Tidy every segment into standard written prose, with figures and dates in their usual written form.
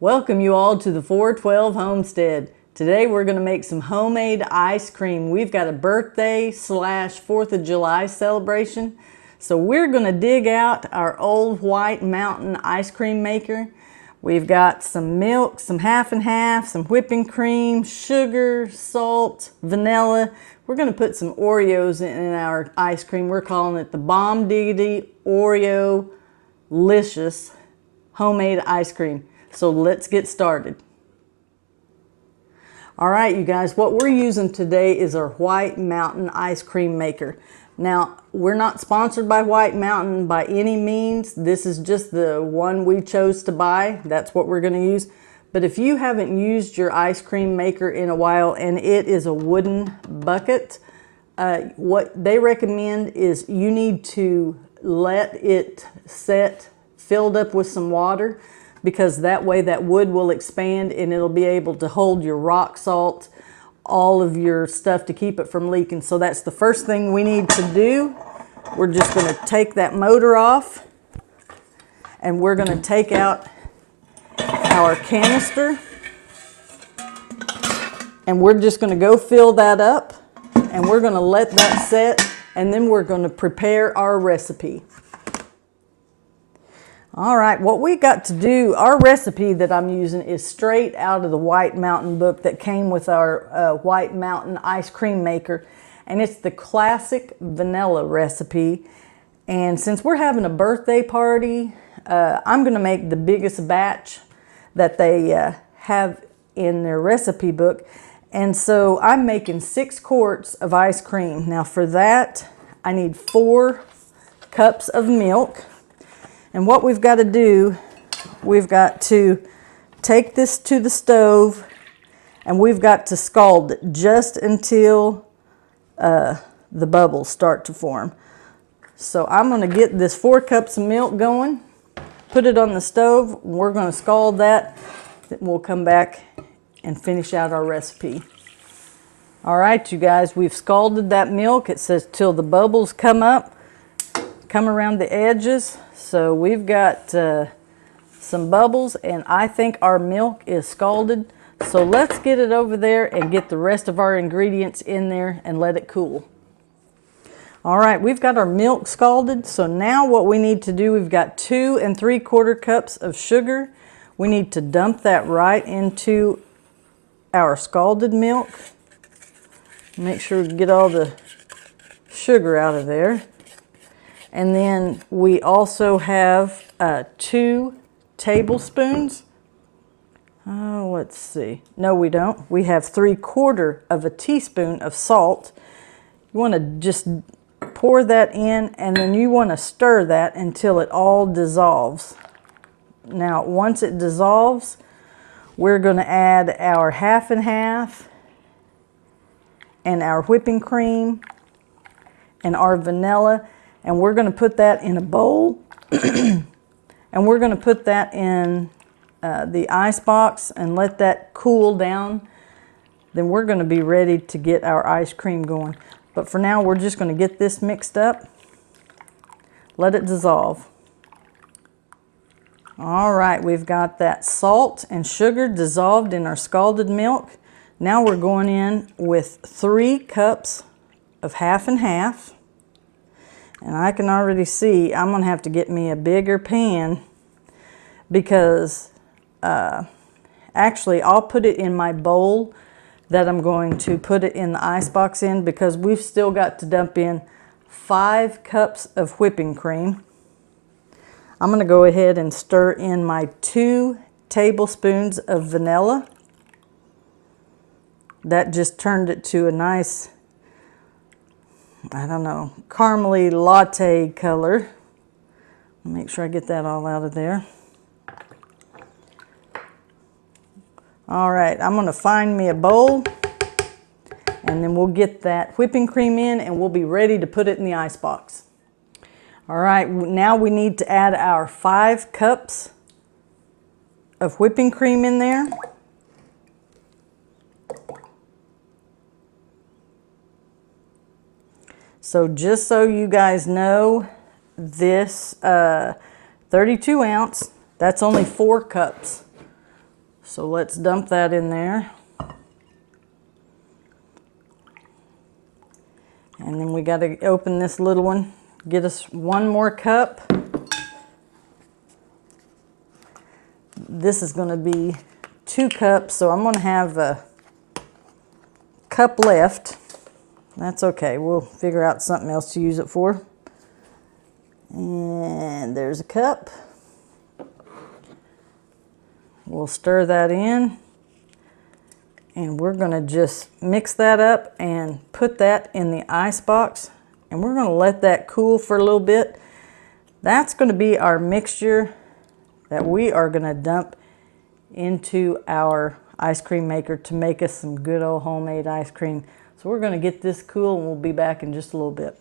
Welcome you all to the 412 Homestead. Today we're going to make some homemade ice cream. We've got a birthday / 4th of July celebration. So we're going to dig out our old White Mountain ice cream maker. We've got some milk, some half and half, some whipping cream, sugar, salt, vanilla. We're going to put some Oreos in our ice cream. We're calling it the Diggity Oreolicious homemade ice cream. So let's get started. All right, you guys, what we're using today is our White Mountain ice cream maker. Now, we're not sponsored by White Mountain by any means. This is just the one we chose to buy. That's what we're going to use. But if you haven't used your ice cream maker in a while and it is a wooden bucket, what they recommend is you need to let it set filled up with some water, because that way that wood will expand and it'll be able to hold your rock salt, all of your stuff to keep it from leaking. So that's the first thing we need to do. We're just going to take that motor off and we're going to take out our canister and we're just going to go fill that up and we're going to let that set, and then we're going to prepare our recipe. All right, what we got to do, our recipe that I'm using is straight out of the White Mountain book that came with our White Mountain ice cream maker. And it's the classic vanilla recipe. And since we're having a birthday party, I'm gonna make the biggest batch that they have in their recipe book. And so I'm making 6 quarts of ice cream. Now for that, I need 4 cups of milk. And what we've got to do, we've got to take this to the stove and we've got to scald it just until the bubbles start to form. So I'm going to get this 4 cups of milk going, put it on the stove, we're going to scald that, then we'll come back and finish out our recipe. All right, you guys, we've scalded that milk. It says till the bubbles come up, come around the edges. So we've got some bubbles and I think our milk is scalded. So let's get it over there and get the rest of our ingredients in there and let it cool. All right, we've got our milk scalded. So now what we need to do, we've got 2 3/4 cups of sugar. We need to dump that right into our scalded milk. Make sure we get all the sugar out of there. And then we also have 2 tablespoons. Oh, let's see. No, we don't. We have 3/4 of a teaspoon of salt. You want to just pour that in and then you want to stir that until it all dissolves. Now, once it dissolves, we're going to add our half and half and our whipping cream and our vanilla. And we're going to put that in a bowl and we're going to put that in the ice box and let that cool down. Then we're going to be ready to get our ice cream going. But for now, we're just going to get this mixed up, let it dissolve. All right, we've got that salt and sugar dissolved in our scalded milk. Now we're going in with 3 cups of half and half. And I can already see I'm going to have to get me a bigger pan because actually I'll put it in my bowl that I'm going to put it in the ice box in, because we've still got to dump in 5 cups of whipping cream. I'm going to go ahead and stir in my 2 tablespoons of vanilla. That just turned it to a nice, I don't know, caramely latte color. Make sure I get that all out of there. All right, I'm going to find me a bowl and then we'll get that whipping cream in and we'll be ready to put it in the ice box. All right, now we need to add our 5 cups of whipping cream in there. So just so you guys know, this 32 ounce, that's only 4 cups So let's dump that in there. And then we got to open this little one, get us one more cup. This is going to be 2 cups, so I'm going to have a cup left. That's okay, we'll figure out something else to use it for. And there's a cup. We'll stir that in. And we're going to just mix that up and put that in the ice box. And we're going to let that cool for a little bit. That's going to be our mixture that we are going to dump into our ice cream maker to make us some good old homemade ice cream. So we're going to get this cool and we'll be back in just a little bit.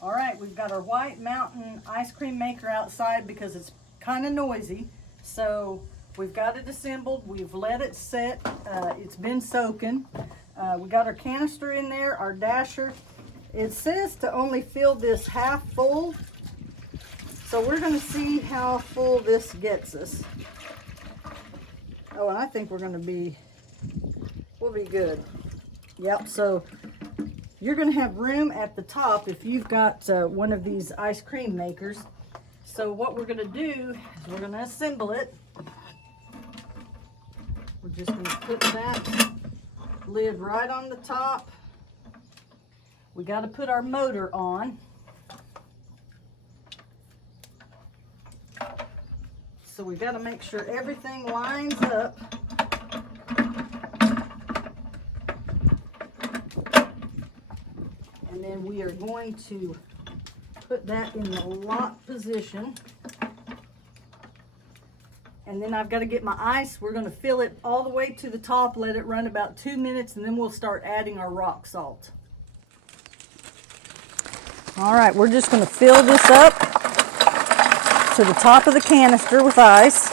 All right, we've got our White Mountain ice cream maker outside because it's kind of noisy. So we've got it assembled, we've let it set, it's been soaking. We got our canister in there, our dasher. It says to only fill this half full. So we're gonna see how full this gets us. Oh, and I think we'll be good. Yep, so you're gonna have room at the top if you've got one of these ice cream makers. So what we're gonna do is we're gonna assemble it. We're just going to put that lid right on the top. We got to put our motor on. So we got to make sure everything lines up. And then we are going to put that in the lock position. And then I've got to get my ice. We're going to fill it all the way to the top, let it run about 2 minutes, and then we'll start adding our rock salt. All right, we're just going to fill this up to the top of the canister with ice.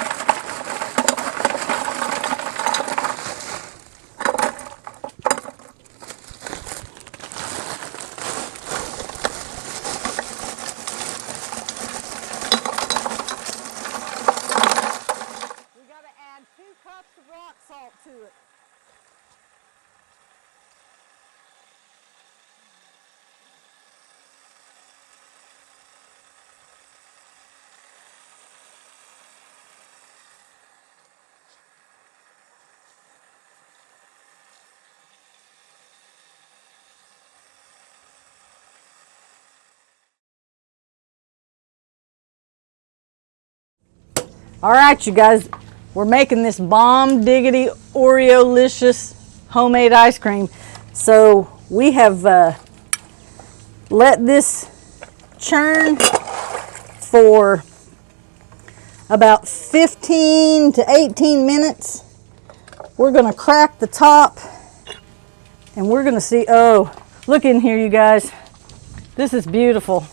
To it. All right, you guys, we're making this bomb Diggity Oreolicious homemade ice cream. So we have let this churn for about 15 to 18 minutes. We're gonna crack the top and we're gonna see, oh, look in here, you guys. This is beautiful.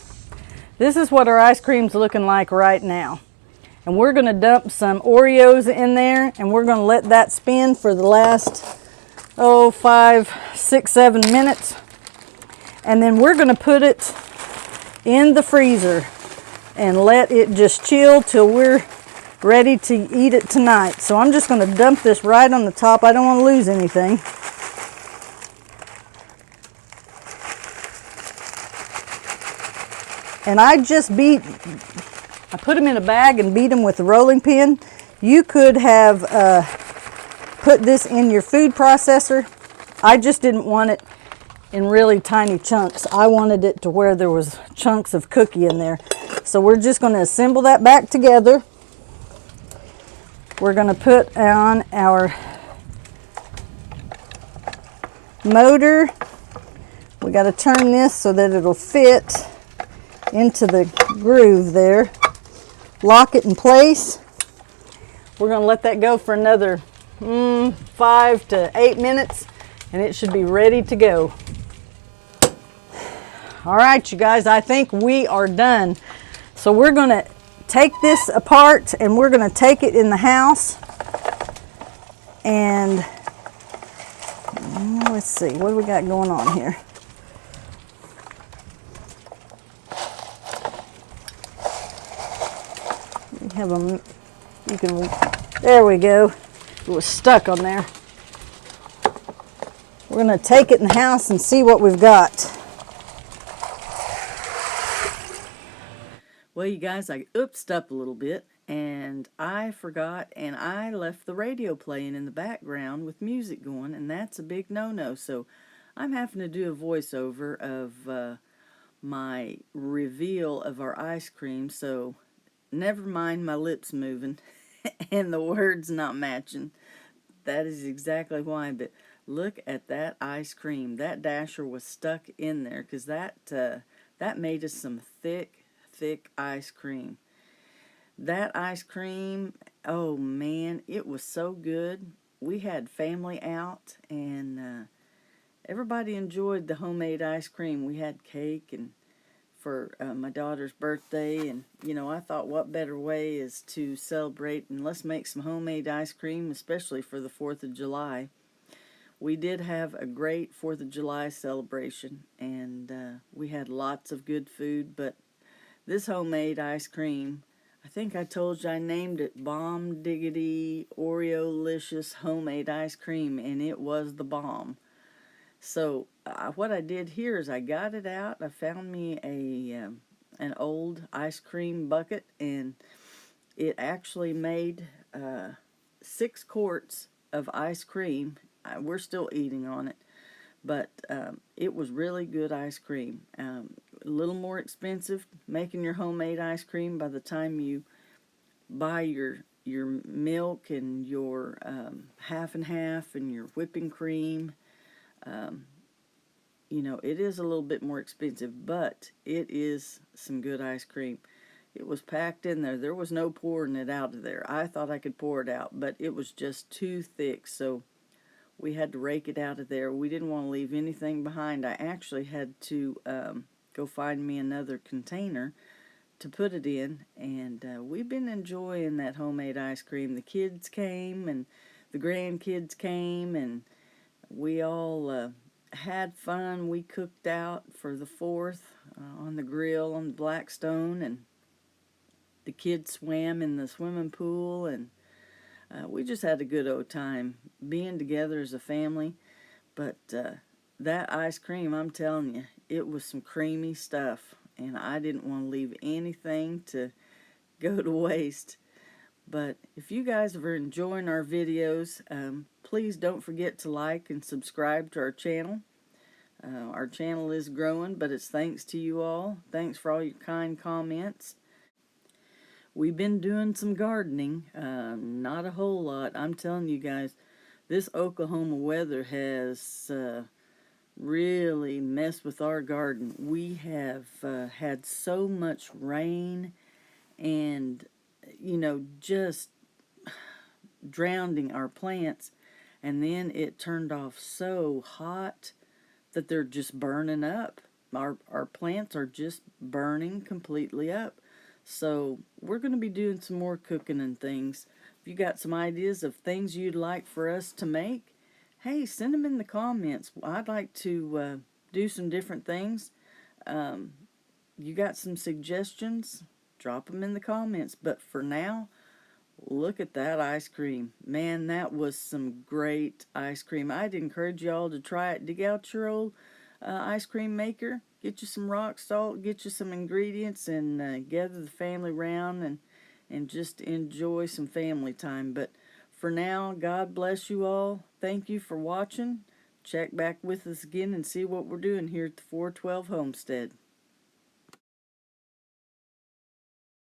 This is what our ice cream's looking like right now. And we're gonna dump some Oreos in there and we're gonna let that spin for the last, 5, 6, 7 minutes. And then we're gonna put it in the freezer and let it just chill till we're ready to eat it tonight. So I'm just gonna dump this right on the top. I don't wanna lose anything. And I put them in a bag and beat them with a rolling pin. You could have put this in your food processor. I just didn't want it in really tiny chunks. I wanted it to where there was chunks of cookie in there. So we're just going to assemble that back together. We're going to put on our motor. We got to turn this so that it'll fit into the groove there. Lock it in place. We're going to let that go for another 5 to 8 minutes and it should be ready to go. All right, you guys, I think we are done. So we're going to take this apart and we're going to take it in the house and let's see, what do we got going on here? Have them, you can, there we go. It was stuck on there. We're going to take it in the house and see what we've got. Well, you guys, I oopsed up a little bit, and I forgot, and I left the radio playing in the background with music going, and that's a big no-no. So I'm having to do a voiceover of my reveal of our ice cream, so never mind my lips moving and the words not matching. That is exactly why. But look at that ice cream. That dasher was stuck in there because that made us some thick ice cream. That ice cream, oh man, it was so good. We had family out, and everybody enjoyed the homemade ice cream. We had cake and for my daughter's birthday, and I thought, what better way is to celebrate, and let's make some homemade ice cream, especially for the 4th of July. We did have a great 4th of July celebration, and we had lots of good food, but this homemade ice cream, I think I told you I named it Bomb Diggity Oreolicious Homemade Ice Cream, and it was the bomb. So what I did here is I got it out. I found me an old ice cream bucket, and it actually made 6 quarts of ice cream. We're still eating on it, but it was really good ice cream. A little more expensive making your homemade ice cream by the time you buy your milk and your half and half and your whipping cream. It is a little bit more expensive, but it is some good ice cream. It was packed in there. There was no pouring it out of there. I thought I could pour it out, but it was just too thick, so we had to rake it out of there. We didn't want to leave anything behind. I actually had to go find me another container to put it in, and we've been enjoying that homemade ice cream. The kids came, and the grandkids came, and we all had fun. We cooked out for the 4th on the grill on the Blackstone, and the kids swam in the swimming pool, and we just had a good old time being together as a family. But that ice cream, I'm telling you, it was some creamy stuff, and I didn't want to leave anything to go to waste. But if you guys are enjoying our videos, please don't forget to like and subscribe to our channel. Our channel is growing, but it's thanks to you all. Thanks for all your kind comments. We've been doing some gardening, not a whole lot. I'm telling you guys, this Oklahoma weather has really messed with our garden. We have had so much rain and, just drowning our plants, and then it turned off so hot that they're just burning up. Our plants are just burning completely up. So we're going to be doing some more cooking and things. If you got some ideas of things you'd like for us to make, hey, send them in the comments. I'd like to do some different things. You got some suggestions? Drop them in the comments. But for now, look at that ice cream. Man, that was some great ice cream. I'd encourage y'all to try it. Dig out your old ice cream maker. Get you some rock salt. Get you some ingredients, and gather the family round and just enjoy some family time. But for now, God bless you all. Thank you for watching. Check back with us again and see what we're doing here at the 412 Homestead.